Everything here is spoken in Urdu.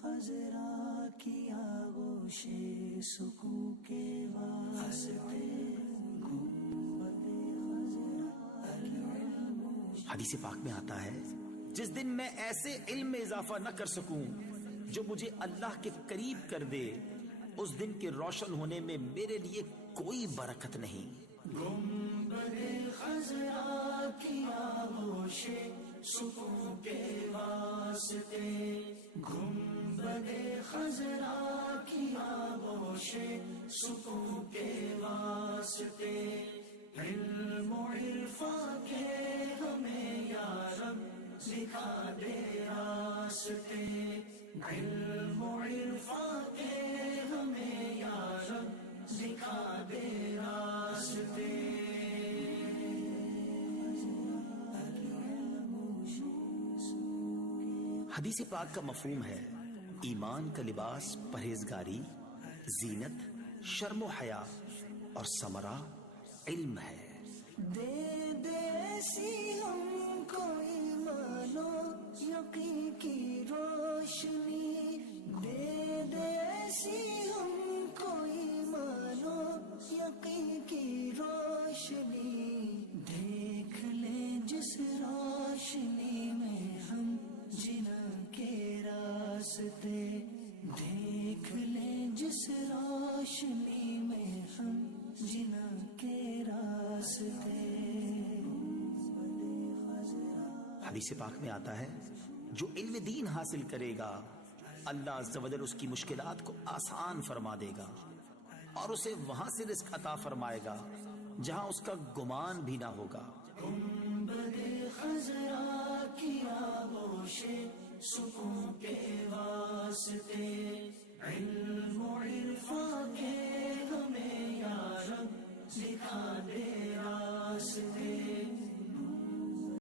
خضرا کی آغوش سکون کے واسطے گنبد خضرا العلم. حدیث پاک میں آتا ہے جس دن میں ایسے علم میں اضافہ نہ کر سکوں جو مجھے اللہ کے قریب کر دے، اس دن کے روشن ہونے میں میرے لیے کوئی برکت نہیں. گنبد خضرا کی آغوش سکون کے واسطے گنبد خضرا کی آغوش سکون کے واسطے علم و عرفان کے ہمیں یا رب دکھا دے راستے. علم و عرفان کے ہمیں یا رب دکھا دے راستے. حدیث پاک کا مفہوم ہے ایمان کا لباس پرہیزگاری، زینت، شرم و حیا اور ثمرہ علم ہے. دے دے ایسی ہم کو ایمان و یقین کی روشنی، دے دے ایسی ہم کو ایمان و یقین کی روشنی. دیکھ لیں جس روشنی میں ہم جنا کے راستے، دیکھ لیں جس روشنی میں ہم جنا کے راستے. حدیث پاک میں آتا ہے جو علم دین حاصل کرے گا اللہ عز و جل اس کی مشکلات کو آسان فرما دے گا اور اسے وہاں سے رزق عطا فرمائے گا جہاں اس کا گمان بھی نہ ہوگا. گنبد خضرا کی آغوش سکون کے واسطے